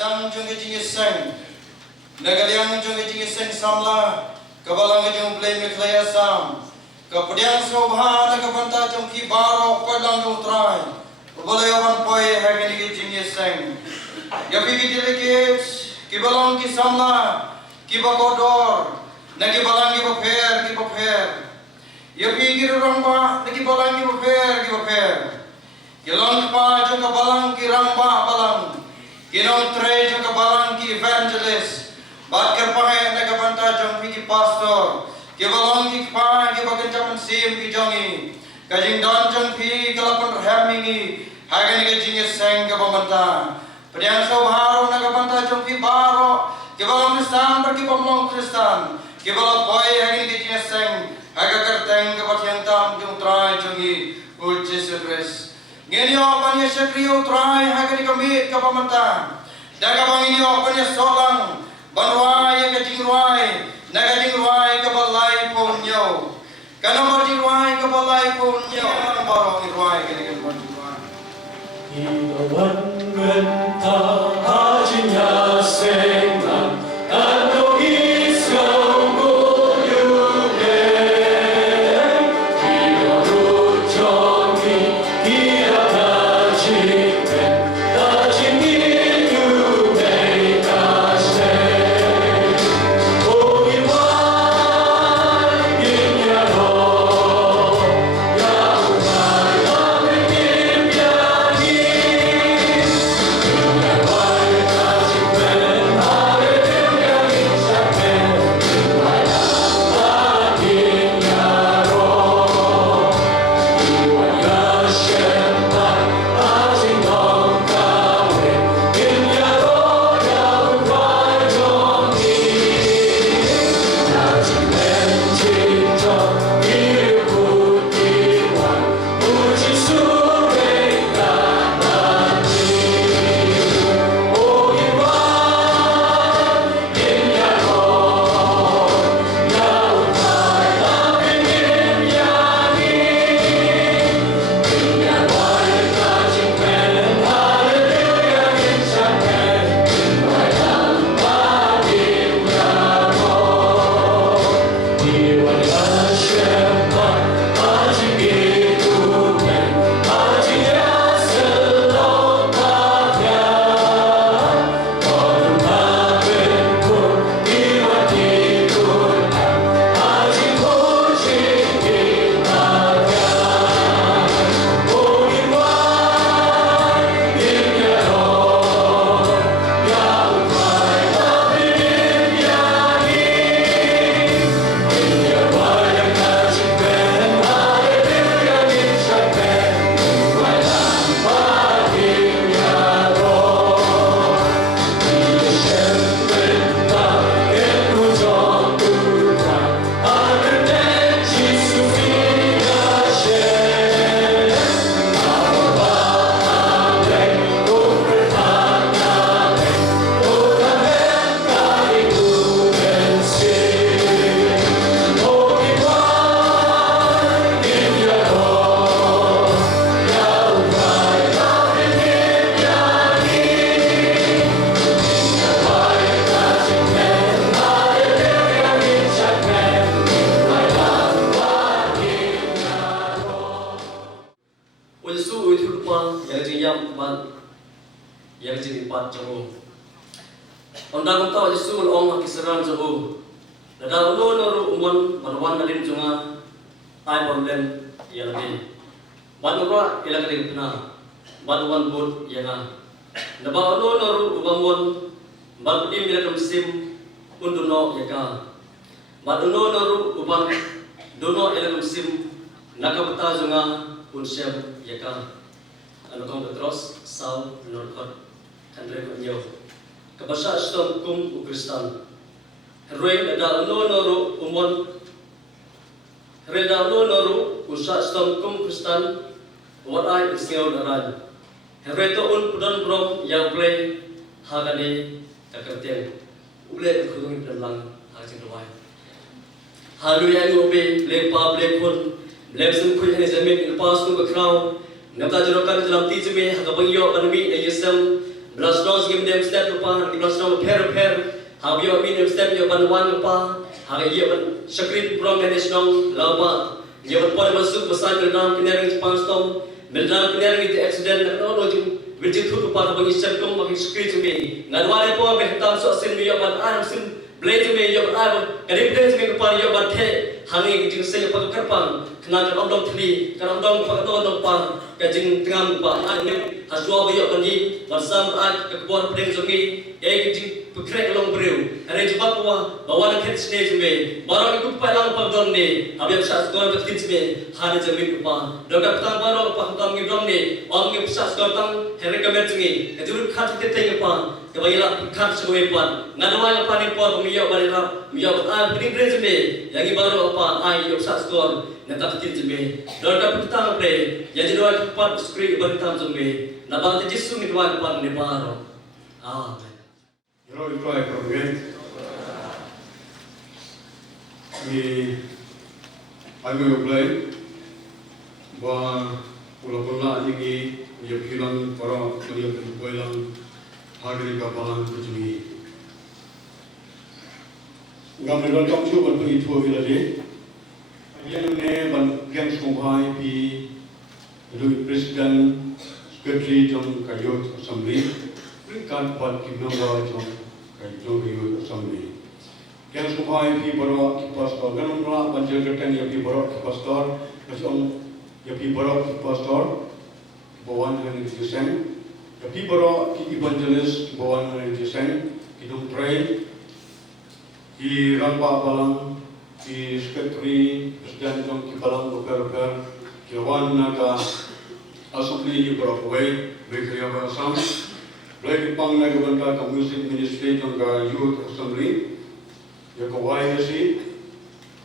sedang jung jing seng nagaliang jung jing seng samla kabalang jung play meklaya sam kapadiang sobha nagabanta jung ki baro padang jung trai bolayawan poi hagani jing seng yapi ki delegate kibalang ki samla ki bakodor nagi balang ki baper yapi ki ramba nagi balang ki baper Kilong pa jo kabalang ki ramba balang, kinong tre jo kabalang ki evangelist, batkar pahe nagabanta jong ki pastor, kibalong ki pa ki baganjaman sim ki jongi, kajing don jong pi kalapan ramingi, hagan ki jinge seng kabamanta, pediang sobharo nagabanta jong ki baro, kibalong Kristan perki pamlong Kristan, kibalong boy hagan ki jinge seng, hagagar teng kabatyang tam jong trai jongi, uji sebres. Ngenyo panya sekriu trai hagani kambit kapamanta. Daga banginyo panya solang banwai kajingruai nagadingruai kabalai punyo. Kanamar jingruai kabalai punyo. Barong irwai kanikan banjuai. Iwan menta hajinya senang kano isau guyude. Kiyo jongi Ondang tau Yesus ong kisaran jabu. Nada ulo noru umon barwan nalim junga ai problem yalbi. Banura ilagri pna. Banwan bud yana. Naba ulo noru ubamon balbudi milakam sim unduno yaka. Baduno noru uban dono ilagam sim nakabata junga unsem yaka. Anukong Petros Saul Norkot Andre Kunyo. Kabasa Aston kum Ukristan. Herway ada ulo noru umon. Hereda ulo noru usa Aston kum Kristan. What I isngaw daran. Herway to un pudan brom yang play hagani takartian. Ule kurung dalang hagin rawai. Halu yang ngobe lepa lekun leksun kuy hani zamin ilpas nu bakraw. Nabta jerokan dalam tijme hagabangyo panami na yesam Belas nos game dem step lupa, belas nos per. How you mean step you banwan lupa. How you ban sakrit from manage nong laba. You ban poi masuk besar dalam kenyaring Jepang storm. Dalam kenyaring itu accident no which is to part of the circle of his screen to me. Nadwale po behtam so sin you ban arm sin blade to me you ban kadip blade me upon you ban the hangi jing say pa karpang kena kan dong thli kan dong pa to dong pa ka jing tengam pa ani haswa ba yo ban ji bersam at ke bor pring zongi ek jing pukrek long breu are jba po bawan khet stage me barang ku pa lang pa dong ne habya sas gol ka tin me hane jamin pa doka tang baro pa tam gi dong ne om gi sas gol tang here ka met ngi ka jur khat te te pa ke bayila khat sewe pa ngadwa pa ni por mi yo balira mi yo a pring breu me yangi baro pa ai yo sas gol netak tin me doka tang pre ya jidwa pa screen bantam me na ba te jisu mi dwa pa ne baro amen. Yellow flag from again. I'm going to play. Pula ini dia bilang para dia berpulang hari kapalan kecil. Gambar dalam show berpergi tua bila dia. Yang ni ban sungkai pi Louis Presiden Secretary John Kayot Assembly. Kan buat kita jom kayu kayu assembly. Yang sumai pi baru pastor, kan orang banjir kertan yang pi baru pastor, macam yang pi baru pastor, bawan dengan Yesus. Yang pi baru evangelis bawan dengan Yesus. Kita pray. Di rampa balang, di secretary presiden jom kita balang dokter, kawan naga assembly baru away, berkria bersama. Blake pang na gabanta ka music ministry ng youth assembly. Ya ko wai si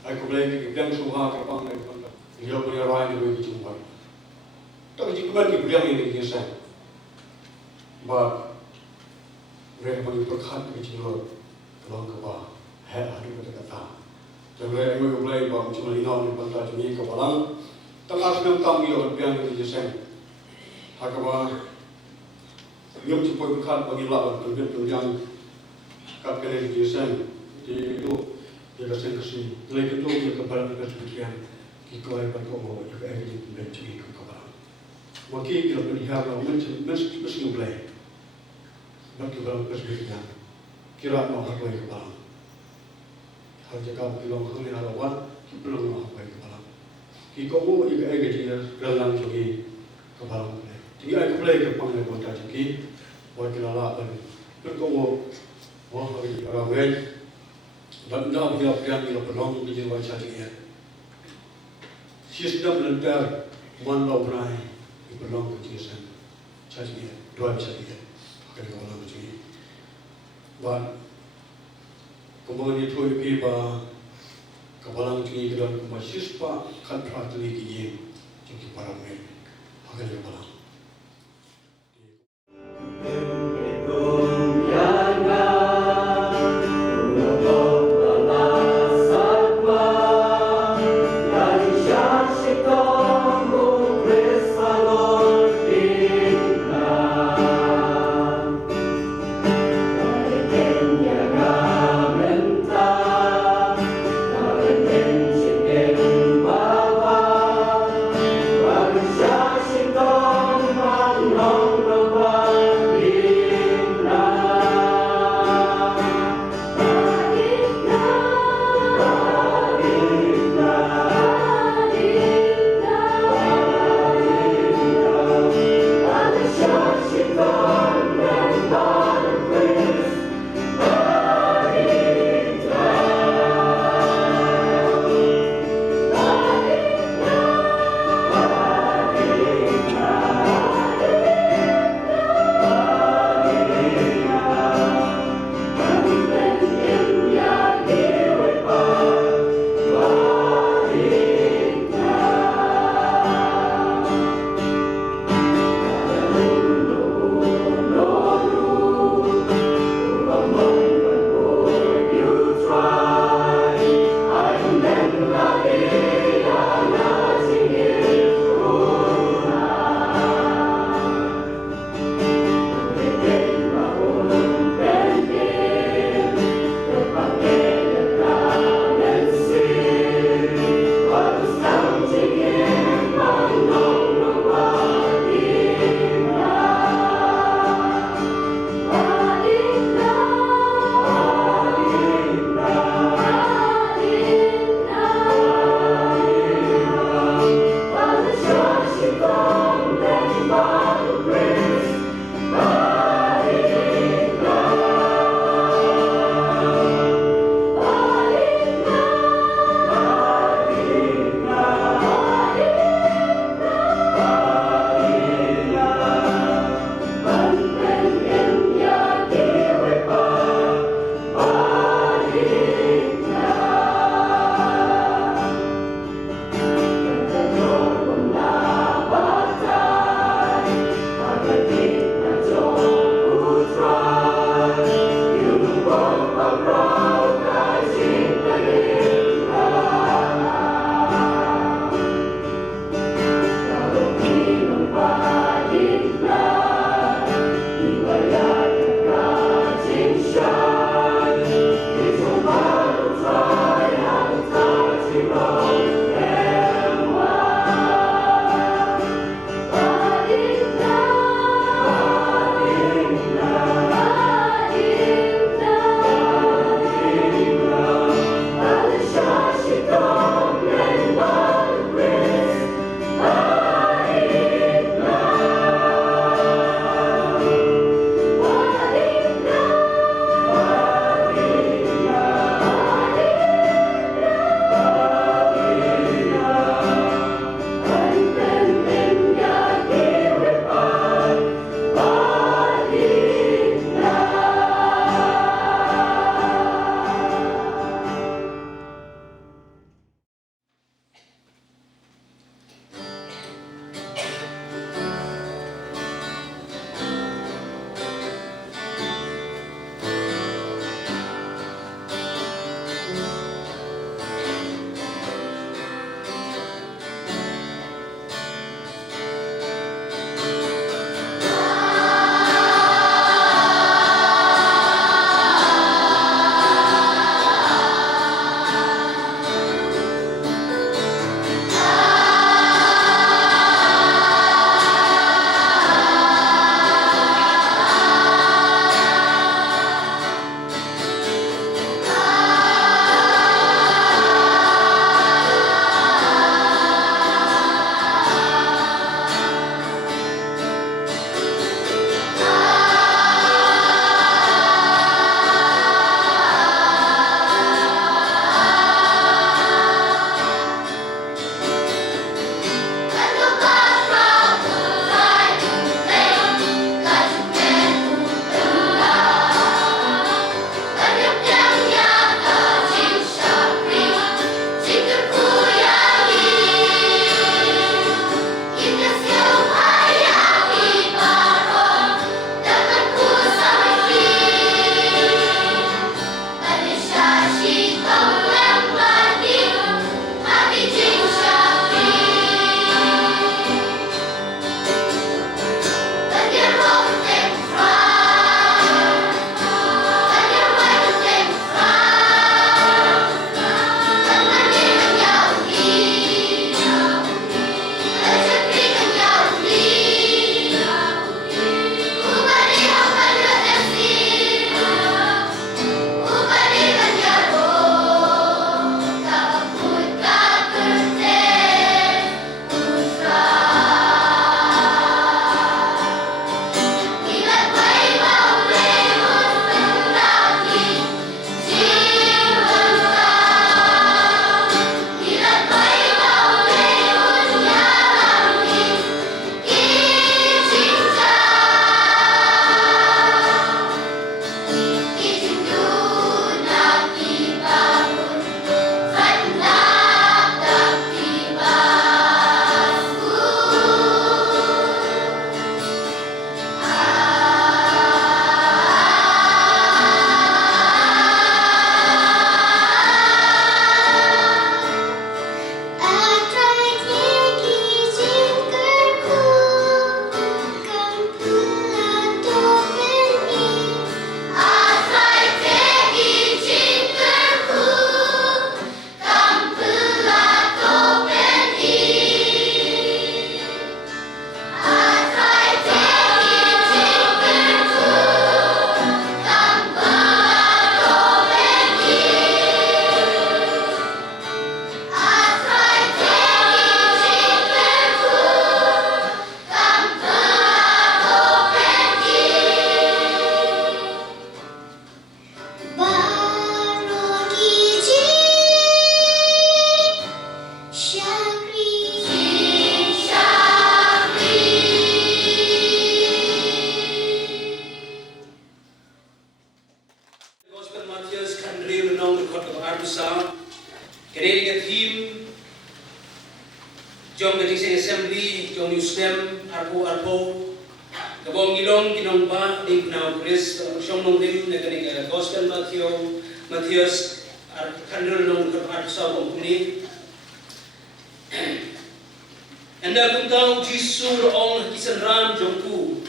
ay ko Blake ikang suha ka pang na gabanta. Iyo ko ya rai ni ko chumba. Tapi jikuman ki biang ini kisa. Ba re pang perkhat ki chilo long ka ba. He hari ka kata. Jadi ko Blake ba chuma ino ni banta chumi ka balang. Takas ng tam iyo biang ni kisa. Hakaba yang cepat berkat bagi lawan tunjang kat kali kesan di itu dia kasih lagi itu dia kebaran kesucian kita akan berkomunikasi juga ini menjadi kebaran. Wakil kita berihara mesti mulai bagi kebaran kesucian kira mau apa yang kebaran. Harga kau bilang kau ni harawan kita belum mau apa yang kebaran. Kita mau juga ini dalam segi kebaran. Jadi aku play ke panggil bonta jadi wakil Allah dan berkowo wah hari ramai dan dah kita pelong di jawa jadi sistem lentar one law berai di pelong ke jasan jadi dua jadi akan kalau jadi dan kemudian itu lebih bah kebalang jadi kita masih pak kan prateli kiye jadi para men akan kebalang. Shashiton sa kini ka team jong ka sing assembly jong newstem arpo kabong ilong kinong ba di na Chris siyong nung dim na kani ka gospel Matthias kandol nung ka sa bong kuni anda kung tao Jisu roong kisanran jong ku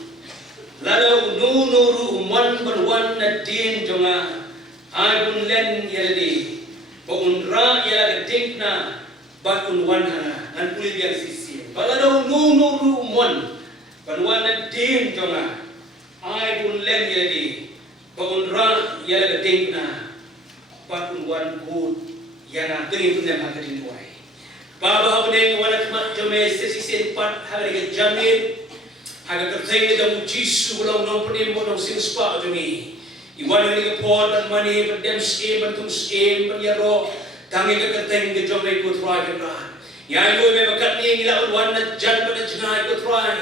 lalo nuru umwan banwan na din jonga ay bunlen yaladi Baunra ia gedeng na bakun wan hana an puli biar sisi. Balado nuru umwan banwan na din jonga ay bunlen yaladi baunra ia gedeng na bakun wan good yana tengin punya makadin tuai. Baba habeng wana kemat jome sisi sempat hari ke jamin haga kerteng jamu Jisu ulang nong penim nong sinspa jome. Iwan ini kepot dan mani berdem skim bentung skim penyero tangi keketeng ke jomai ku try ke ran. Yang gue bekat ni ngila uwan na jan pada jengai ku try.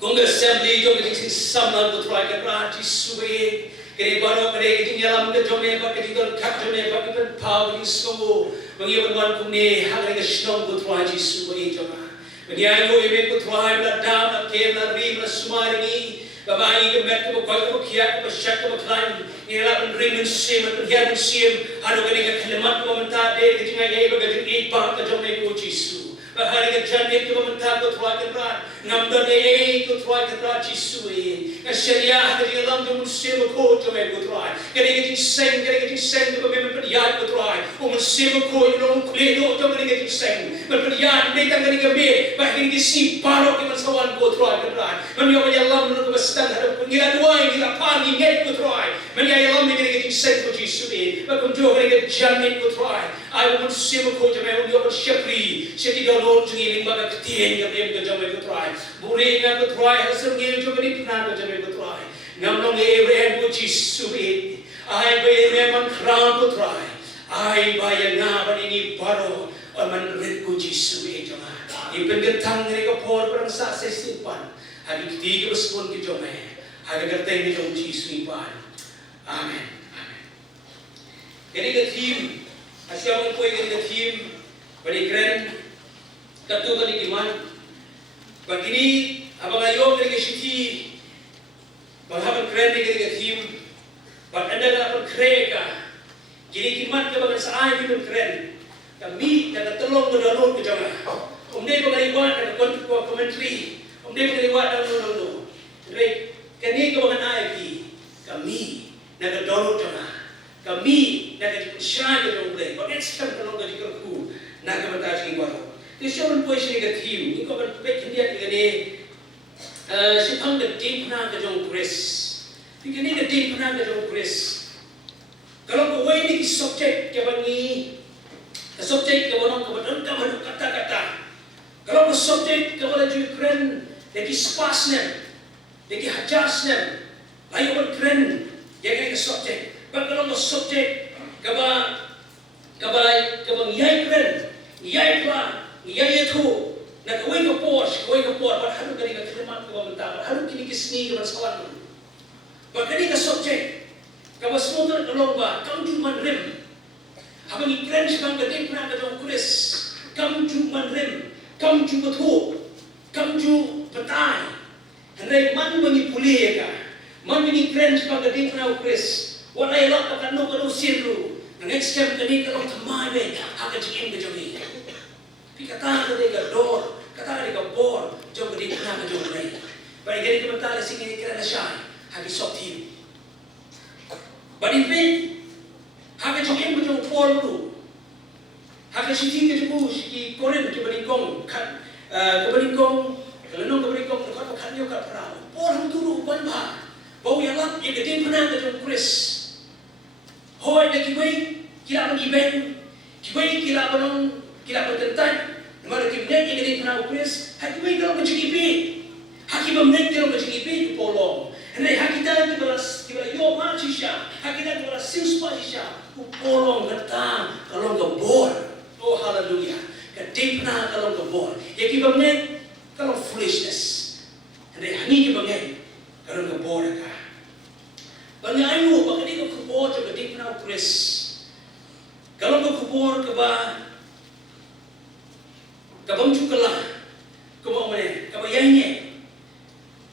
Kongga assembly jom ke sing samlan ku try ke ran Jisue. Kini baru kini ke nyalam ke jomai pak ke tidor kat jomai pak ke pau ke semua. Mengiwan wan kumni hang ke snom ku try Jisue jomai. Yang gue ku try beladam na kem na rim na sumari. Babai ke mek ke koi ke kiat ke syak ke klaim ila ring sim ke hian sim hanu ke ke kelemat ke menta de ke jingai ye ke jing ipa ke jomai ku Jisu bahari ke jane ke menta ke twa ke ran ngam de ye ke twa ke ra Jisu ye ke syariah ke jing lam jom sim ko jomai ku twa ke jing seng ke ke mem periyat ku twa sim ko no kleno jom ke jing seng periyat ne tang ke me bahari ke si paro ke masawan ku twa ke ran menyo ke lam no Stan harap pengira dua ngira pani nget ku try menya yalam ni kena get sent ku Jisu ni bakum jo kena get jamin ku try I want sim ko jame on yo shepri seti do non jingi ling ba ketien ya em ke jame ku try buri nga ku try hasem ngi jo kena pna ku jame ku try ngam long Abraham ku Jisu ni ai be memang kram ku try ai ba ya nga ba ni paro man rit ku Jisu ni jama ipen getang ni ko por perang sa simpan hari ketiga berspon ke jomai, hari kerteng ke jom Jisu ipan. Amen. Amen. Jadi ke tim, asyam mengkoi ke tim, beri keren, katu kali kiman. Begini, abang ayo ke siti, bahagian keren ke tim, bag anda dapat kereka. Jadi kiman ke bagian saai hidup keren. Kami dapat tolong berdoa ke jomai. Umdai bagai iwan dapat komentari. Dia berlewat dalam Baik, kini kewangan IP kami nak download jana, kami nak share jana boleh. But extra kalau kau dikerku nak kementas ni baru. Jadi siapa pun sini ke team, ni kau berbaik dia ni. Siapa yang deep nak kejong Chris, ni ke deep nak kejong Chris. Kalau kau ini subjek kebangi, subjek kebanong kebanong kebanong kata-kata. Kalau kau subjek kebanong Ukraine Lagi spasnya, lagi hajasnya, layu keren, yang ini subjek. Kalau mau subjek, kabalai ngiyai keren, ngiyai pelan, ngiyai itu, nak kawin ke por, baharu kini ke kiriman ke bawah baharu kini ke seni ke masawan. Bagani ke subjek, kalau semua tu lomba, kamu cuma rem. Abang keren sebang kedai pernah kedai kulis, kamu cuma rem, kamu cuma tu. Kamju betai, hendak man bagi pulih ka, man bagi keren sebagai dia pernah ukris, walai lot akan no kalau siru, next time kini kalau temai be, akan cikin kejogi. Tapi kata dia dor, kata dia bor, jom dia pernah kejogi. Baik jadi kementar sini kira nasai, habis sopti. Badi pe, habis cikin kejogi pol tu, habis cikin kejogi si koren kebalingkong kan. Kebalingkong, kalau nong kebalingkong dekat pekannya kat perahu. Orang turu banba, bau yang lap yang gede pernah kejong Chris. Hoi lagi wei, kira event, wei kira banong, kira bertentan. Nama lagi nek yang gede pernah Chris. Haki wei kalau kejong ipi, haki bamnek kalau kejong ipi tu polong. Hendak haki dah kibala yo machisha, haki dah kibala siuspa shisha. Polong datang kalau kebor. Oh haleluya. Deep na kalau kebor, ya kita mengen kalau foolishness, hendak hani kita mengen kalau kebor ka. Banyak ayu, bagi dia kebor juga deep na Chris. Kalau kau kubur kabam cukala, kau mana, kau yainya,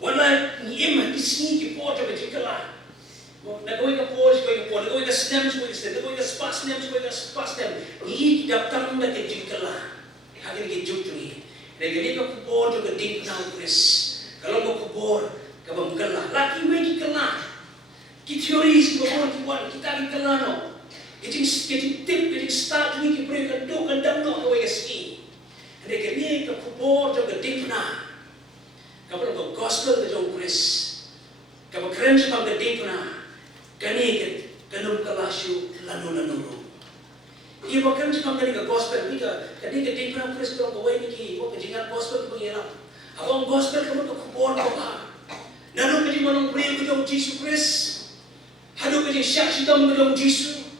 wala ni emah kisni kipor coba cukala. Nagawin ka por, nagawin ka stem, nagawin ka spas stem. Ni daptang na kejukala, hagin kejuktungi. Nagawin ka por coba dik na Chris. Kalau kau kubur kabam kala, laki weki kala. Ki teoris kubur kiwan kita kala no. Getting tip, getting start ni kipre ka do kan dam no kawai ka ski. Nagawin ka kubur coba dik na. Kapag ko gospel ka jong Chris. Kapag keren sa pagdating na. Kani kanum kalasyo lanu. Iya bahkan sekarang kani gospel ni kani di pernah Chris kalau kau ini ki, kau kejingan gospel tu pengira. Abang gospel kamu tu kubur kau ha. Nanu kejing manong pria kejong Yesus Chris. Hadu kejing syak sitam kejong Yesus.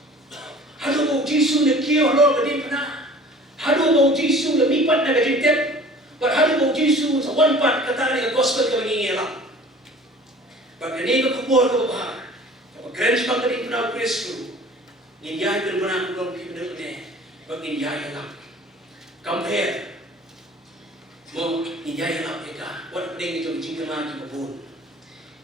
Hadu kau Yesus nak kio lor kejing pernah. Hadu kau Yesus nak mipat nak kejing tep. Hadu kau Yesus sawan pat kata ni gospel kau pengira. Bagani kau kubur kau ha. Keren sebab tadi pernah Kristu, injai berbana kurang hidup ni, bagi injai lah. Compare, mau injai lah mereka, buat pedang itu jingkang lagi berbun.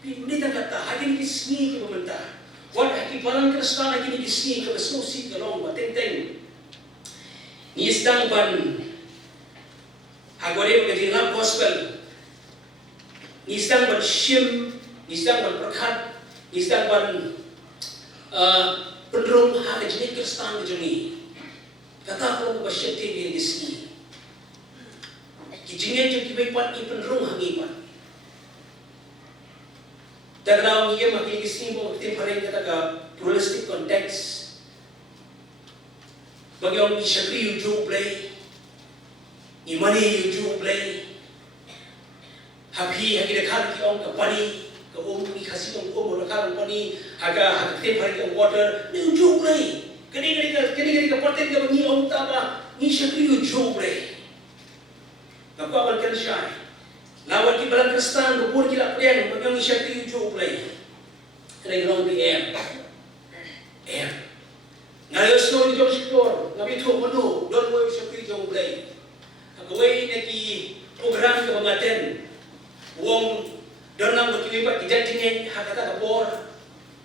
Ini tak kata, hari ini kisni kita mentah. Buat hari balang Kristen hari ini kisni kita sosi kelong, buat teng. Ni sedang ban, agore berkati dalam gospel. Ni sedang ban shim, ni sedang ban perkat, ni sedang ban penderung hak jenis Kristen macam ni. Kata aku bersyukur dia di sini. Kijingnya jadi bepat ni penderung hak ni pat. Dan kalau dia makin di sini pun kita paling kata ke pluralistic context. Bagi orang ni syakri ujuk play, imani ujuk play. Happy haki dekat orang kepani. Kau ni kasih orang nak pani agak tip hari ke water ni ujuk lagi. Kini keparten ke ni orang taba ni syakri ujuk lagi. Aku akan kerjai. Lawan di balang Kristen berpur kita pedian bagi ni syakri ujuk lagi. Kena orang di air. Ngayon slow ni jom sektor, ngabi tu menu, don't worry syakri ujuk lagi. Aku ini neki program kebangaten, wong dalam berkelipat kejadian hakata kapor,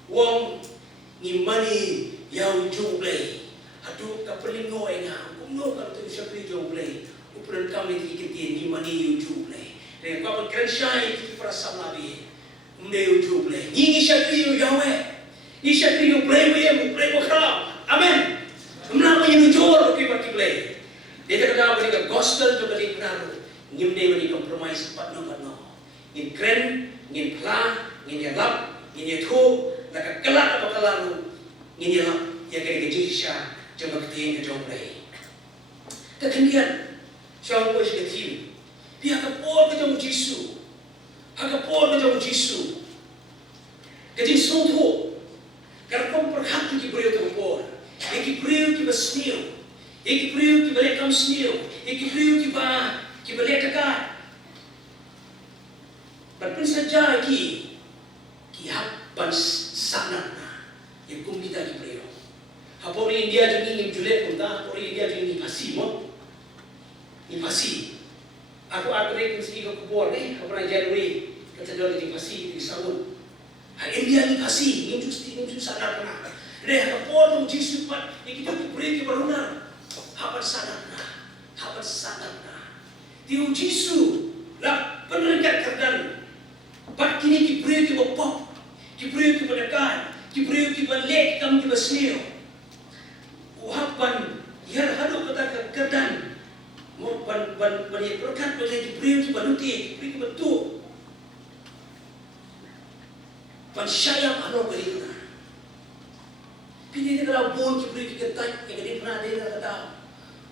wong ni mani yang jublay, adu kapelingo enga, kumno kalau tu syakri jublay, ukuran kami dikiti ni mani yang jublay. Dan kau berkerjai di perasaan nabi, umde jublay. Ni syakri Yahweh, ni syakri jublay berkram, amen. Menapa yang jujur berkelipat jublay? Dia terkadang berikan gospel tu beri penaruh, ni umde beri kompromis patno. Ngin keren, ngin pelan, ngin yalap, ngin yathu, nak kelak apa kelaru, ngin yalap, yang kena kejisya, jangan ketien ke jauh lagi. Kemudian, siapa pun si ketim, dia kapor ke jauh Yesus, kapor ke jauh Yesus, kejin sungguh, kerana kau berhak di beriu tu kapor, yang beriu kita seniu, yang beriu kita lekam seniu, yang beriu kita lekakan. Berpun saja ki hapan sangat na yang kum kita di beliau. Hapori India jadi ni julet pun dah, hapori India jadi ni pasi mo, ni pasi. Aku rek mesti ke kubur ni, hapora Januari kata jual di pasi di Saud. India ni pasi, ni justi sangat na. Reh hapor tu jisu pat, ni kita beri ke beruna. Hapan sangat na. Tiu jisu lah penerkat kerdan. But kini kibrew ki bopok, kibrew ki badakan, kibrew ki balek kam ki basneo. Uhapan yar hadu kata kerdan. Mo ban ya berkat bagi kibrew ki banuti, kibrew ki betu. Pan syayam anu beri na. Pini kalau bon kibrew ki ketai, yang dia pernah dia kata.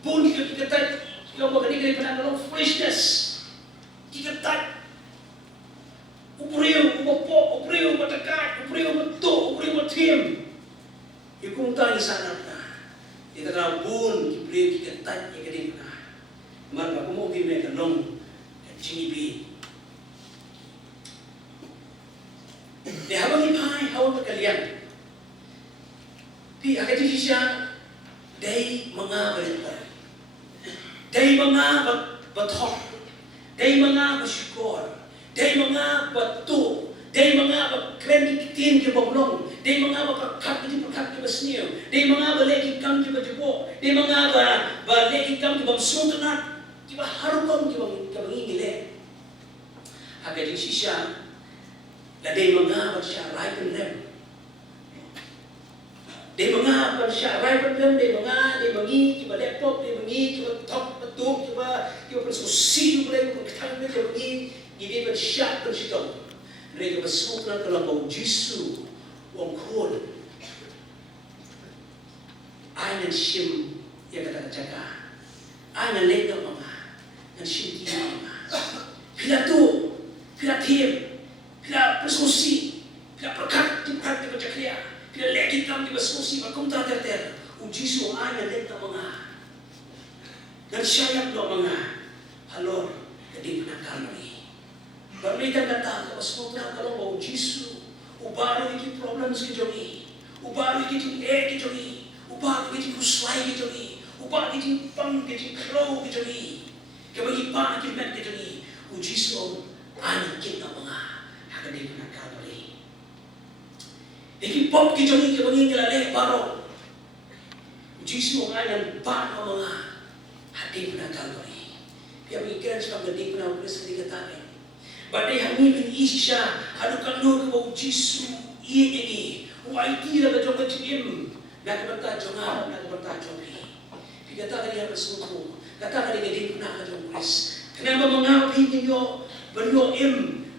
Bon ki ketai, kalau bagi dia pernah kalau freshness. Ki ketai. Upriu, upopok, upriu, matekat, upriu, betuk, upriu, matim. Ikum tani sangat na. Kita kena bun, upriu, kita tat, kita kena na. Maka aku mau gimana kenong, cinibi. Dia habang ipai, hawan berkalian. Pi akan jadi siapa? Day mga balita. Day mga batok. Day mga basyukor. Day mga batu. Day mga bakrendikitin ke boblong. Day mga bakat ke basniyo. Day mga balekikam ke bajubo. Day mga balekikam ke bamsuntunat. Kiba harukom ke bangingile. Agad yung sisya. Na day mga bagsya raipan rem. Day mga bagsya raipan rem. Day mangi kiba laptop. Day mangi kiba top batuk. Kiba persusi mulai berkatang kiba mangi. Gini bersyak bersitong. Mereka bersuk na dalam bau Jisu. Wong kun. Ayan sim yang kata jaga. Ayan lega mga. Yang sim kira mga. Pila tu. Pila tim. Pila persusi. Pila perkat. Timkat di baca kaya. Pila lagi kam di persusi. Bakum ter. Jisu ayan lega mga. Dan syayap do mga. Halor. Jadi penakal ni. Bermita kata kalau semua kalau mau Jisu, ubaru itu problem sekejap ubaru itu kejap ubaru itu kuslai kejap ubaru itu pang kejap crow kejap kebagi pan kejap kejap Jisu anak kita mga akan digunakan oleh. Iki pop kejap kebagi kelale baru Jisu anak pan mga akan digunakan oleh. Dia mikir sekarang digunakan oleh sedikit. Badai hangi bin isya adukan nur bau Jisu ini waiti la jong kecim nak berta jonga nak berta jogi kata kali apa suku kata kali gede puna ka jong kris kenapa mengapi niyo benyo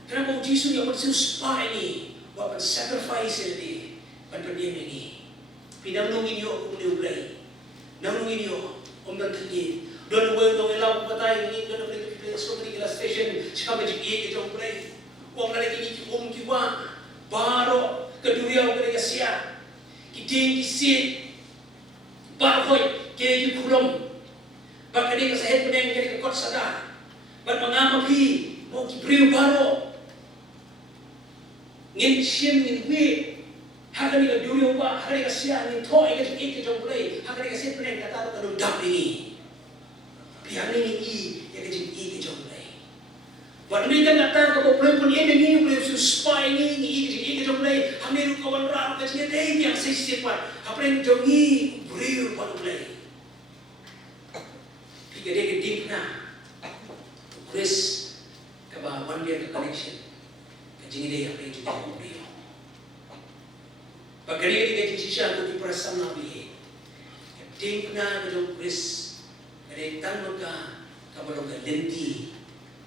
kenapa Jisu yang bersuspa ini buat sacrifice ini pada dia ini pinang nungin yo kumuli ulay nungin yo dan tadi don we dong elau patay ni don beli so beli kelas station sikap je ke jong play wong na lagi ni kiwa baro keduria wong ka sia kiting kisit bahoy ke kulom bakade ka sahet pedeng ke kot sada ban mangamapi mo kibriu baro ngin sim ngin wi hakani ka duria wa hakani ka sia ngin thoi ka jong play hakani ka sahet pedeng kata ka dum dap ini biar ini yang kecil ini kejolai. Wanita kata kalau pun ini boleh suspai ini kejolai. Hamil kawan orang kecil deh yang sesiapa. Apa yang jongi boleh boleh. Tiga dia kedik na. Chris kaba one day connection. Kecil dia apa yang juga boleh. Bagari dia kecil siapa tu perasaan nabi. Kedik na kejol Chris. Retang maka kamu nak lenti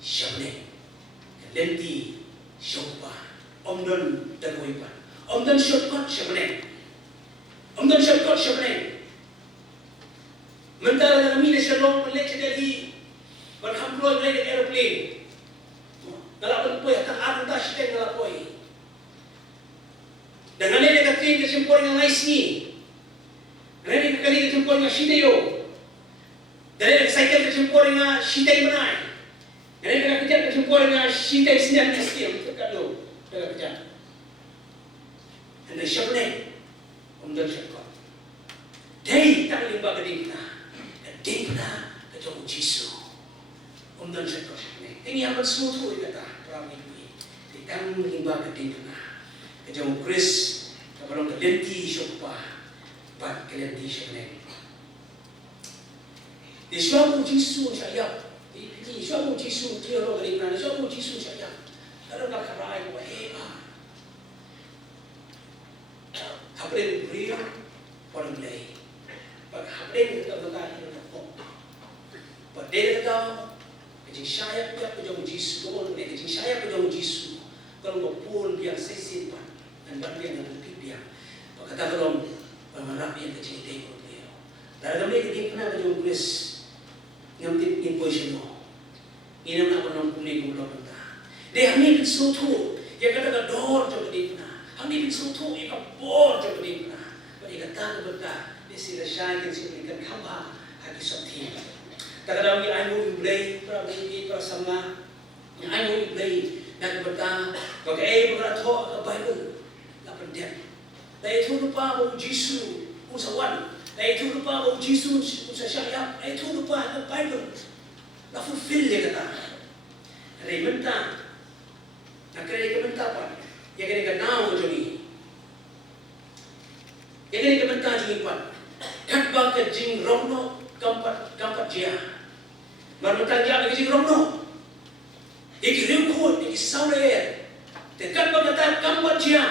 syamne, lenti syampa, omdan dan wipan, omdan shortcut syamne, omdan shortcut syamne. Mentara kami ni shalom melek jadi berhampuran melek aeroplane. Ngalap pun tak ada dah sih ngalap pun. Dengan ni dekat train kesimpulan yang lain ni, dengan kali kesimpulan yang sideyo. Dari cycle kesimpulan yang sitai menai. Dari kerja kesimpulan yang sitai sendiri mesti untuk kalau dalam kerja. Anda siapa ni? Umdan siapa? Day tak limba kedipna, kedipna kejauh Jisu. Umdan siapa ni? Ini apa semua tu kata ramai ini. Kita limba kedipna, kejauh Chris, kalau kelenti siapa, bat kelenti siapa ni? Di suatu Jisu saya, di suatu Jisu dia orang dari mana? Suatu Jisu saya, kalau nak kerai wahai, habren beri orang lain, habren kita berkata kita pun, pada kita kecil saya pun kejauh Jisu, orang lain kecil saya kejauh Jisu, kalau pun biar sesimpan dan biar yang lebih biar, kata kalau berharap yang kecil itu dia, dalam ni kita pernah kejauh Chris. Yang tin position mo. Ina na ko nang kunig mo lang ta. They have been so too. Ya kata ka door jo kadi na. Ang been so too ika board jo kadi na. Bali ka ta ko ba. This is a shine can see kan khamba hagi something. Ta ka daw ni ay mo play para ni para sama. Ni ay mo play na ko ba. Pag ay mo ra to Bible. La pendet. Dai tu pa mo Jisu usawan. Ay itu lupa bau Jesus sa syariat. Ay itu lupa ang Bible. Na fulfill ya kata. Ay menta. Nakaya ka menta pa. Ya kaya ka now joni. Ya kaya ka menta joni pa. Kat ba ka jing romno kampat dia. Marmenta dia ka jing romno. Iki rimko iki saule. Te kat ba ka kampat dia.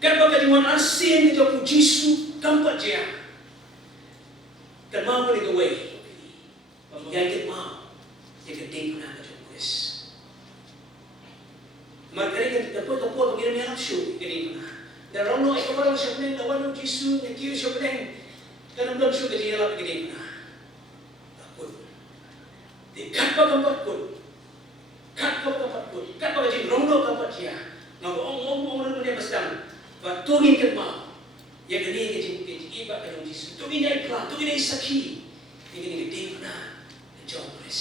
Kat ba ka jing asin ito ku Jesus kampat dia. Kan mau ni ka way. Yang mau. Ya ka ding na ka jong Margarita depois do povo que me achou, querido. Da rono e como se chama, da wano Jesus, ne kiu chama, kan belum suka dia lah querido. Takut. Di kapal kampat pun. Kapal kampat pun. Kapal jadi rono kampat dia. Ngau ong dia pasang. Ba tungin kan mau. Ya gani ke jadi iba kan Jesus. Tungin ai plan, tungin ai saki. Ini gede na. Jobres.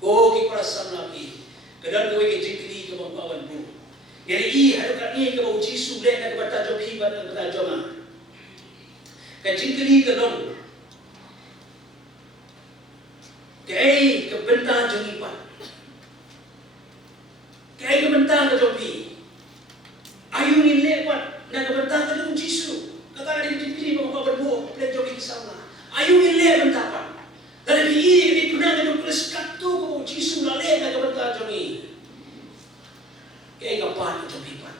Go ki perasaan lagi. Kadang kowe ke jikli ke bangkawan bu. Jadi ada kat ni ke bau Jisu lek nak bata jom hibat nak bata jom. Ke jikli ke dong. Ke bentang jom hibat. Ke bentang ke jom pi. Ayu ni lek pat nak bentang ke jom Jisu. Kata ada jikli bangkawan bu lek jom sama. Ayu ni lek bentang pat. Dari ini pernah kita tulis kartu ke Jisu lalai nak bentang jom ni. Kaya kapan ke jom hibat.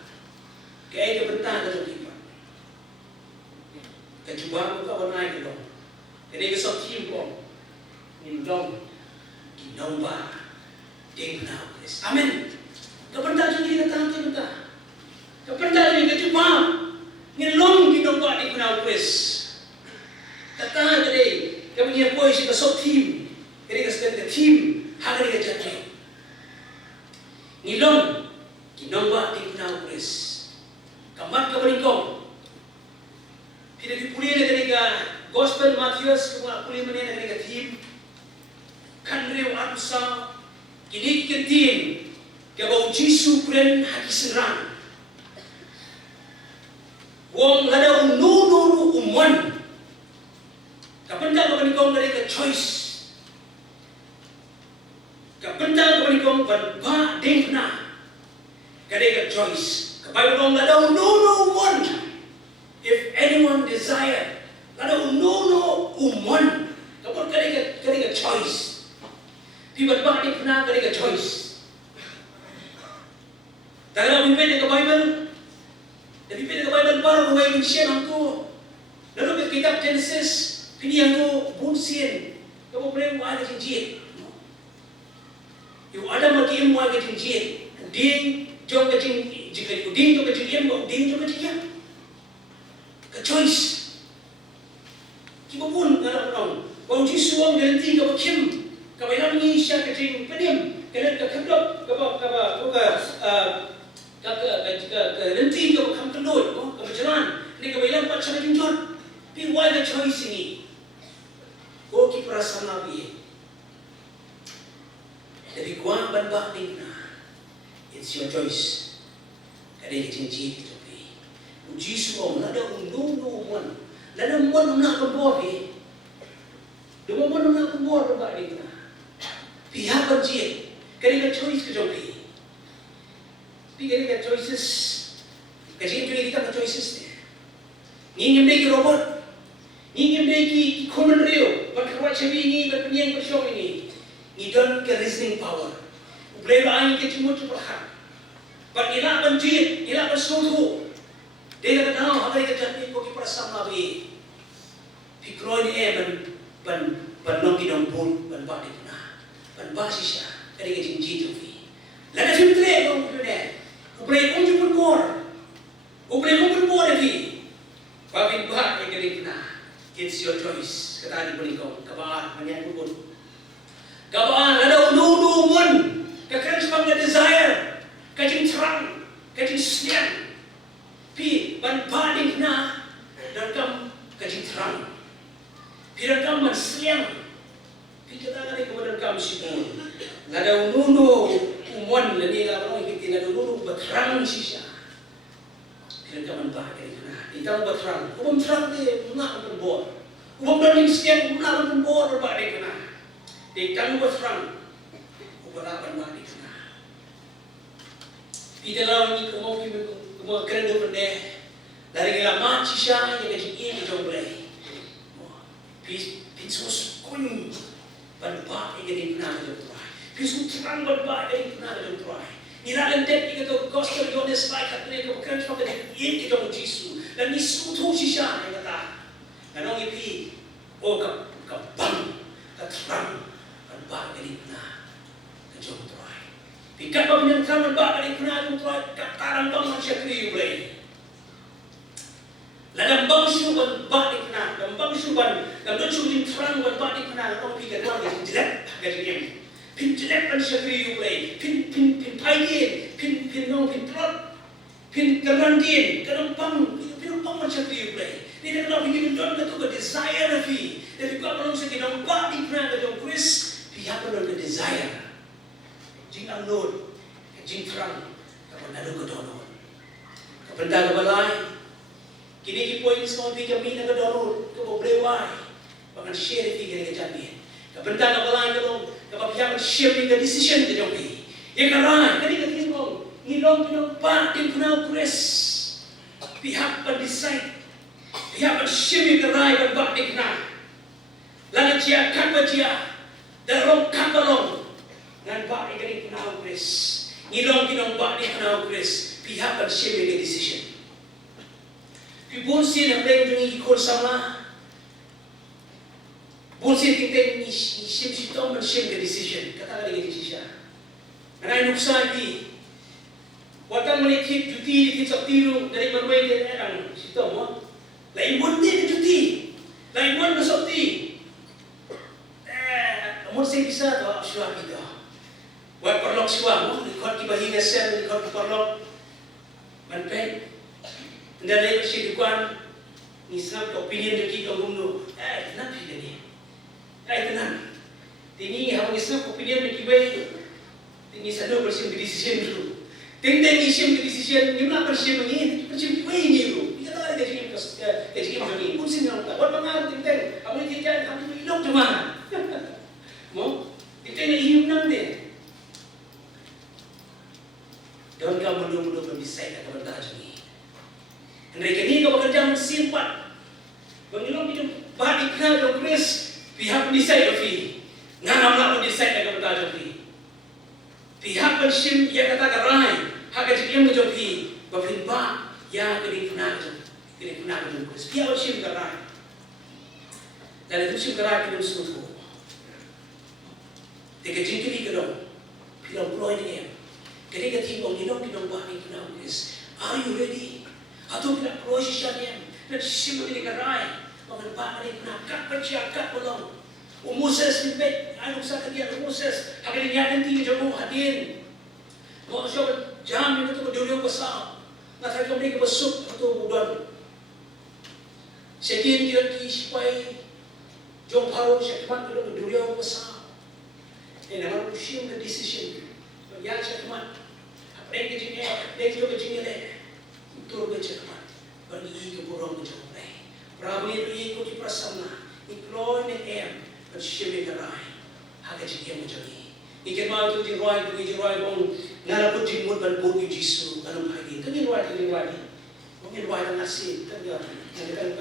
Kaya bentang ke jom hibat. Kecuba ko ka naik ke dong. Kaya ke sok tim ko. Ni dong. Kinong ba. Ding na please. Amen. Kapenta jom ni datang ke bentang. Kapenta jom ni kecuba. Ni long kinong ba ding na please. Datang ke kami punya boy si kasok team, kami kasih ke team, hari ke jadi. Nilong, kinamba tim na upres. Kamat ka beringkong. Tidak dipulih na kami ka Gospel Matthews, kung pulih mana na kami ka team. Kanrew arusa, kinik ke team, kabau Jisu pren haki serang. Wong lada ununu umwan. Kapenda ko kau mereka choice. Kapenda ko kau berba dengna. Mereka choice. Kapai ko lada no one. If anyone desire, lada no one. Kapag mereka choice. Di berba dengna mereka choice. Dalam Bible ke Bible, dari Bible ke Bible baru kau share aku. Lalu kitab Genesis. Ini yang tu bunsian, kamu boleh buat ada cincin. Yang ada makin buat ada cincin. Udin, jom kecing, jika udin tu kecing yang buat udin jom kecing yang. Ke choice. Kita pun kalau orang, kalau Jisu orang ganti kamu kim, kamu yang ni siapa kecing pediam, kalau kekedok, kamu ganti kamu kedoi, kamu jalan, ni kamu yang buat cara jinjot. Tapi why the choice ini? Kau ki perasaan Nabi. Jadi gua banbak ni na. It's your choice. Kada cincin itu pi. Jisu om lada no one. Lada one nak kebuah pi. Dua one nak kebuah banbak ni na. Pihak berjih. Kada choice ke jopi. Pi kada choices. Kasi itu kita choices ni. Ni nyampe robot. Ni ki common rio, berkeruat cewi ni, berpenyang bersyom ini. Ni don ke reasoning power. Boleh bahan ke cuma perhak. But ila banjir, ila bersuatu. Dia kata tahu hari kejadian kau kiprasam nabi. Pikroin ban long kidong pun ban bak dipna, ban basisya. Kali kejinji tu fi. Lada filtre kau punya. Boleh kau jumpa kor. Boleh kau jumpa lagi. Babin bah yang kali dipna. It's your choice. Kata di pelikong, kabaan, manyan pun. Kabaan, ada unu mun. Kakak sebab ada desire. Kajing terang, kajing senian. Pi, ban bading na, dan kam kajing terang. Pi dan kam ban senian. Pi kata kali kepada kam si pun. Ada unu umun, lani kalau kita ada unu berterang sisa. Pi dan kam ban bading na. Itang berterang, ubam terang dia nak berbor. Ubam berani sekian nak berbor berbak dia kena. Itang berterang, ubam nak berbak dia kena. Kita lawan ni kemau keren tu benda. Dari kira mak cisha yang kecil ini jom boleh. Pisus kun berbak yang kena jom terai. Pisus terang berbak yang kena jom terai. Iralan det ika to gospel yones like katne ko kren pa kene yin ika mo Jisu dan ni sutu sisha yang kata anong ipi o ka bang ka terang kan ba kali na ka jom try pikat pa minang kaman ba kali na jom try ka tarang bang man siya kriyo blay ladang bang su ban ba ni na dang bang su ban dang don su din terang ban ba ni na ko pikat wa ga dilek ga jiem pin jelek pan siya kriyo blay pin payen pin nong pin plot pin karandin karampang man siya kriyo blay ni na lang hindi don ka to ka desire fi that you got along sa kinang body plan ka jong Chris pihak ka ka desire jing ang lord jing frang kapag nalo ka doon kapag ka balay kini points mo di kami na ka doon ka problema pangan share fi ka jamin kapag ka balay ka doon kapag pihak ka share ka decision ka jong fi ya karan kani ka tingong ngilong pinang din kunaw Chris pihak pa decide pihak pa share ka rai ka bakit na langat siya kakba siya darong kabalong ngan bakit ka rin kunaw Chris ngilong pinang bakit kunaw Chris pihak pa share ka decision pibunsin ang pleng yung ikol sama bunsin tingten isim sitong man share ka decision kata ka rin siya Anay nuksabi, watang malikit juti di tiro dari berbagai daerah situ mo. Lain bundi di juti, lain bundi besokti. Namun saya bisa tu suah kita. Buat perlok suah mo, ikut kibahiga sen, ikut perlok manpen. Anda lain si dukan, nisab opinion deki kau gumno. Kenapa ini? Kenapa? Ini hawa nisab opinion deki baik. Ini satu persen decision dulu. Tentang isim decision, ni mana persen ini? Persen kita ini dulu. Kita tak ada kajian macam pun sini orang tak. Buat pengaruh tentang, apa yang kita kami hidup cuma. Mo, kita ni hidup nanti. Jangan kamu mulu-mulu decide apa benda ini. Mereka ni kau bekerja simpan. Bangilong hidup balik kena dong Chris. Pihak decide ofi. Ngam nak decide apa benda ini. Pihak pensim ia kata karai, hak kejadian kejoki, bapinba ya kini punah Chris. Pihak pensim karai, dan itu sim karai kita suruh. Tiga jengkiri kedong, pilang pulau ini. Ketika timbang kinong bani punah Chris. Are you ready? Atau pilang pulau sisanya, dan sim ini karai, makan bani punah kat perciak kat pelong. Moses ni bet, anu sa kadian Moses, hagin niya nanti jomo hadin. Mo siya jam ni to duriyo pasal. Na sa kami ka basuk to budan. Sedin dia ki sipai jom paro siya kaman to duriyo pasal. Naman usim na decision. Ya siya kaman. Apa yang kejingnya, dia juga kejingnya le. Tur ba siya kaman. Bagi ke burong jom le. Prabu ni ko ki prasana. Ikloy ni Shimmy karai, haga jigya mo jagi. Ikan mau tu jirai bong, ngala pun jimut ban buku Jisu, anong hagi. Kami ruai, mungkin ruai dan nasi, kan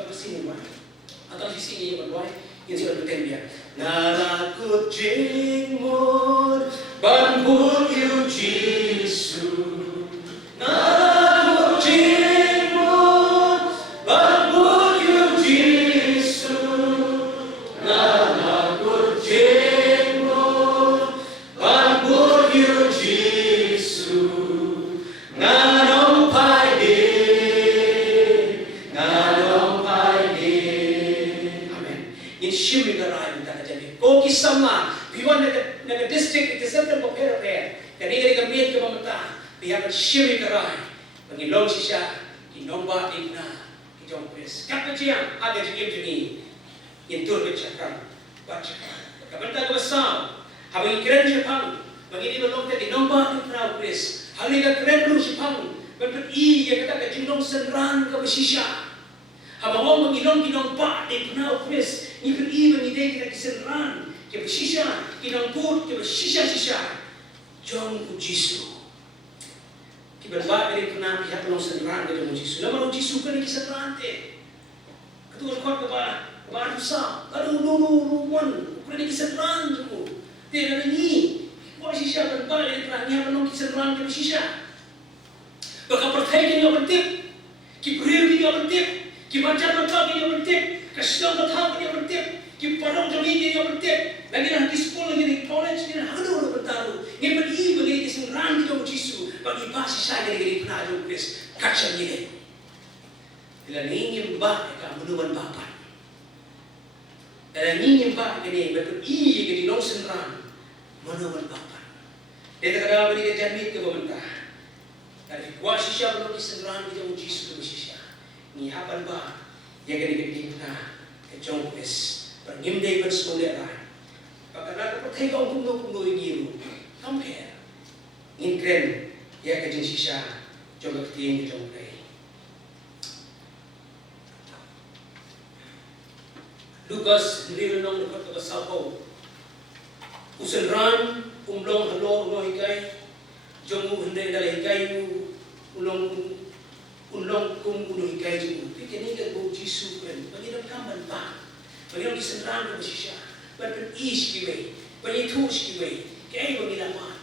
sini ruai. Atau di sini yang ruai, yang sudah bertemu dia. Ngala pun jimut ban buku Jisu, ngala pun jimut ban buku Jisu, sama biwan naga district ke center ko pero kani kami ke mamata pihak shiri karai pangilong siya kinomba igna kijong pres kapatian aga jigim intur ke chakram baca kapanta ko sa habang kren siya pang magini balong te kinomba igna pres hali ka kren lu siya pang bentuk ya kata ka jingdong senran ka besisya Habang mangilong kinong di penau Chris, even ni day kita kisenran, kita shisha, kinong put, kita shisha. Jom ku Jisu. Kita dari pernah pihak long senran ke jom Jisu. Nama long Jisu kan kisenran te. Ketua kuat ke Arusa, lalu ruwan, kuda kisenran tu. Te ada ni, kuat shisha kan dari pernah ni long kisenran ke shisha. Baka pertai ke dia bertip, kibril ke dia bertip. Kibaca mata dia bertip, kasih tahu dia bertip, kipadong jami dia bertip. Lagi nak di sekolah lagi di college dia halu bertaruh. Ni bagi bagi kesenangan kita Jisu, bagi pasti saya dari penajuk Kris kaca ni. Bila ni nyembah ka menuan bapa. Bila ni nyembah ni betul jadi long senran menuan bapa. Dia tak ada beri janji ke pemerintah. Dari kuasa siapa long senran kita Jisu ke Jisu. Ni hapan ba yang gini na kejong es pernimdai bersekolah lah. Pakana ko thay kau kuno ingiru compare ingren ya kejeng sisa jong keting kejong play. Lukas real nong dapat kesabaw usenran umlong halo hikai jong hendai dalai hikai ulong kung uno hikai jimu. Pikir kan bau Jisu kan. Bagi dalam kamban ba. Bagi dalam kisenran ko siya. Bagi is kiway. Bagi tuus kiway. Kaya bagi laman.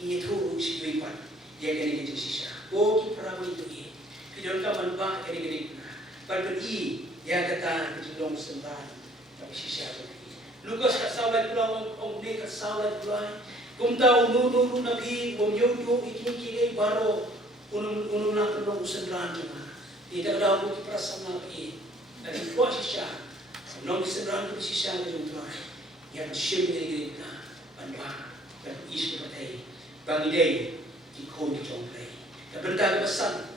Ini tuus kiway pan. Dia kaya kaya siya. O ki parawan ito i. Dalam kamban ba kaya kaya na. Bagi ya kata kejilong senran. Bagi siya. Lukas kasaway pula ang ni kasaway pula. Kung tahu nuno nabi bom yodo ikini baro unung na tulong usenran cuma tidak ada aku perasaan lagi dari kuat sisa nong usenran tu sisa ngejung tuai yang sim dari kita panba dan is kepatai bagi day di kau di jomplay kebentar kebesan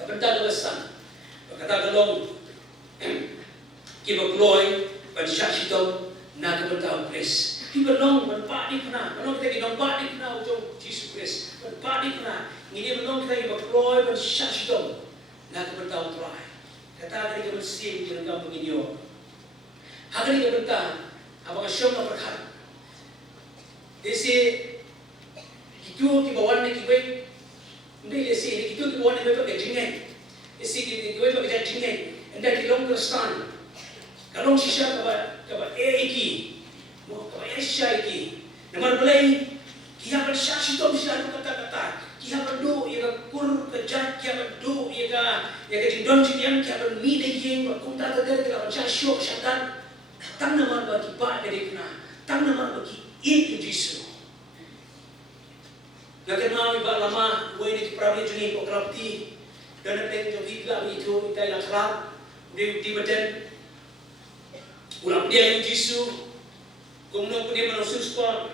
berkata gelong kita keluar pada syaksi tu nak kebentar Kris kita long berpak di kena long kita kita berpak di kena ujung Yesus Kris berpak di kena ini belum kita berkeluar bersyashidom nak bertahu terai kata dari kebersih dengan kamu begini hari ini berta apa syom berkat desi itu di bawah ni kibai ini desi itu di bawah ni kita pakai jingai desi kita pakai jingai anda di long kristan kalau sisa kabar iki mau kabar Asia iki nama belai kita bersyashidom selalu kata-kata kia berdo ia kur kejat kia berdo ia jindon jidiam kia bermi de yeng berkumta terder kia bercak syok syaitan tang nama bagi ba dari kena tang nama bagi in Jisu nak kenal ba lama we ni prabi juni ko krapti dan peng jo hidla itu itai la khrap di badan ulang dia Jisu kumno punya manusia sport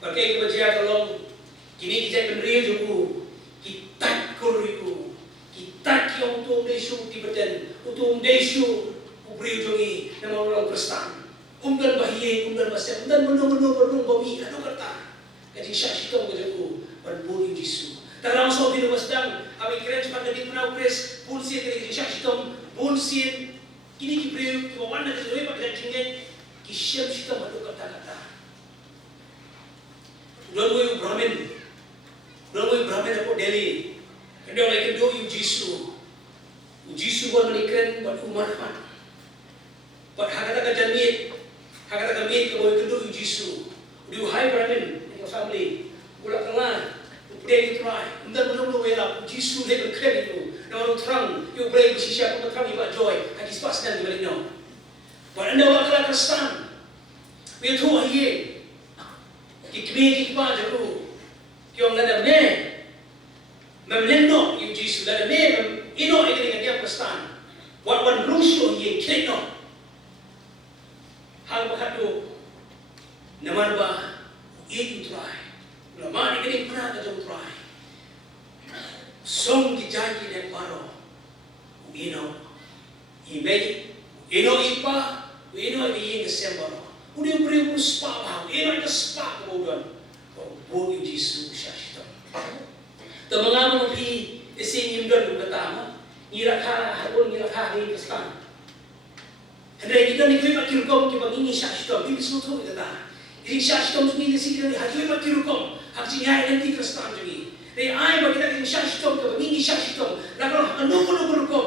pakai kebajian kalau kini kita penria juga kita kuriku kita kiong tu desu tibetan utung desu ubri ujongi nama orang Kristen umdan bahiye umdan basya umdan menu bami anu kata kaji syashikam kejaku berbudi Jisu tarang so binu basdang kami keren cepat dari menau Kris pulsi kaji syashikam pulsi kini kibri kibawan nak kejawi pakai jinggen kisyam syikam anu kata-kata Lalu Brahmin aku Delhi. Kena orang kedua Jisu buat menikah buat umarhan. Buat hakata janmit keboi kedua Jisu. Diuhai Brahmin dengan family. Budak kelah, Delhi try. Unda belum wela Jisu dia berkeren itu. Nama terang, you boleh bersisya aku terang ibat joy. Hadis pas dan dibalik no. Buat anda orang kelah Kristen. We tu aye. Kikmi kikma jago. Kiong lada me memlendo yu Jisu lada me ino dengan dia Kristen. Wan rusuh ye kino. Hal bakado naman ba itu try. Nama ini pernah kita try. Song dijanji dan paro. Ino imei ino ipa ino di Desember. Udah beri spa, ino itu spa kemudian. Bagi Jisu syashita. Temangan lebih isi nyimdan pertama, ngirakha harun ngirakha ni Kristen. Hendak kita ni kau makin rukom kita begini syaitan, ini semua tu kita. Ini syaitan tu ni sini kita hati makin rukom, hak jingai nanti Kristen jadi. Jadi ai bagi kita ini syaitan kita begini syaitan, lalu hak rukom,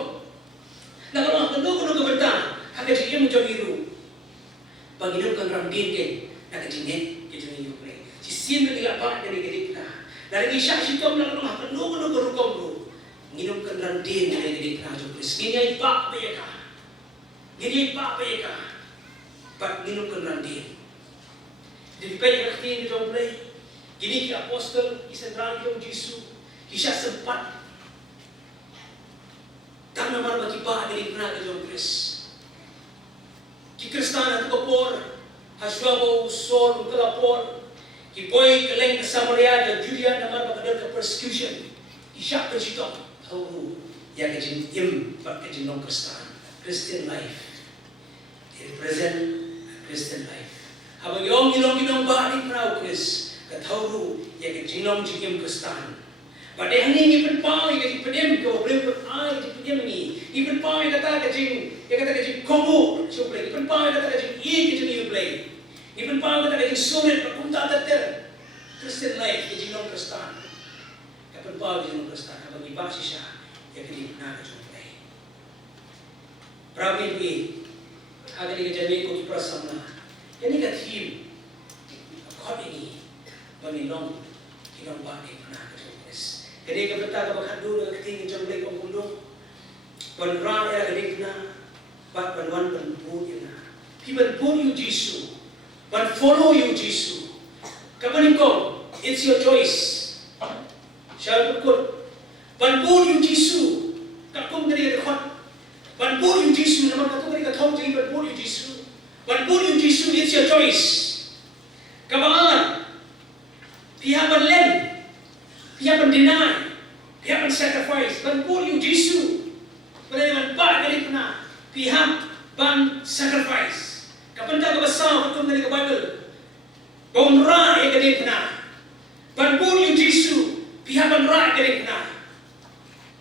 lalu hak kebenar, hak jadi macam itu. Bagi kita kan rambin ke, nak jinet kita ni juga. Si sim kita apa dari kita. Dari syaitan lalu hak rukom tu, minum kan rambin dari kita juga. Ini apa ya? Jadi apa ya? But minum kan randi. Jadi banyak kerti yang jom play. Gini ki apostol, kisah randi Yesus, kisah sempat. Tak nampak bagi bah dari pernah ke jom Kris. Ki Kristen atau kapor, haswa bau sol kelapor. Ki boy keleng ke Samaria dan Judea nampak pada ke persecution. Kisah percitong. Tahu yang kejin im, pak kejin non Kristen, Christian life. Represent Christian life. Habang yung ginong balik na Chris, katawro ya ke jinong jigim Kristen. Pada hangin ipan pau ya ke pedem ko boleh ai di pedem ni. Ipan pau ya kata ke jing, ya kata ke jing kombo, so play. Ipan pau ya kata ke jing ke jing you play. Ipan pau kata ke jing sulit pakunta tater. Christian life ke jinong Kristen. Ipan pau jinong Kristen habang ibasi siya ya ke jing na ke jing play. Prabi bi agar kita jadi koki prasana. Ini kat team. Kau ini bagi long kita balik pernah kerjas. Jadi kita berkata bahkan dulu kita ingin jomblek orang penrah ya kita kena buat penwan penbud ya. People put you Jesus, but follow you Jesus. Kapan kau? It's your choice. Siapa berkut? Penbud you Jesus. Kakum dari dekat. Banpur yung Jisu, naman kato ka katong jing banpur yung Jisu. Banpur yung Jisu, it's your choice. Kabaan, pihapan lem, pihapan deny, pihapan sacrifice. Banpur yung Jisu. Wala naman pa, ganit na. Pihapan sacrifice. Kapan ka kabasaw, katong ganit ka Bible. Bawang ya ganit na. Banpur yung Jisu, pihapan ra ganit na.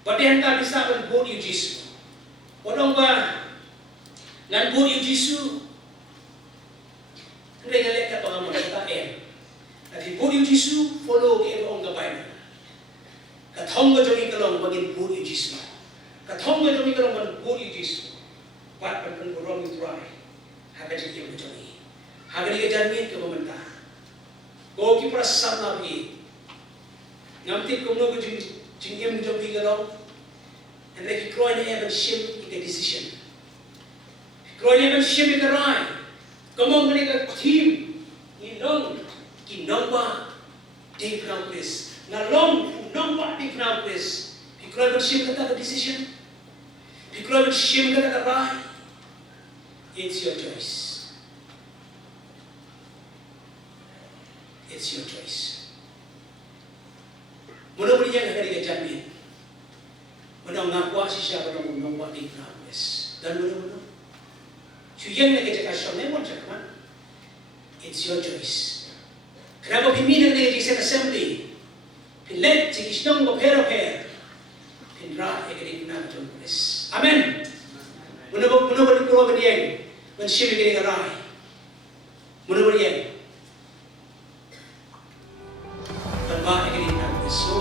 Badihan ka bisa banpur yung Jisu. Orang ba ngan bu yu Jisu kena lihat kat orang kita nanti bu yu Jisu follow ke orang ke Bible katong ga jogi kalong bagin bu yu Jisu katong ga jogi kalong bagin bu yu Jisu pat pan orang itu rai haga jadi yang jogi haga ni janmin ke pemerintah ko ki prasam nabi ngamti kumno ko jingim jogi kalong and like kroy na even shim ika decision. Kroy na even shim ika rai. Kamong ka team inong kinamba di practice. Na long namba di practice. Kroy na shim kata decision. Kroy na shim kata rai. It's your choice. It's your choice. Mula beri yang hari kejamin. Menang ngakwa si siapa yang menang buat di Nawes dan mana-mana. Cuyan nak kerja kasar memang cakap. It's your choice. Kenapa pimpinan dia di assembly? Pilet si kisnong berpera-pera. Pinra yang di Nawes. Amen. Menurut keluarga dia, mensyir dia kerai. Menurut dia, penbah yang di Nawes.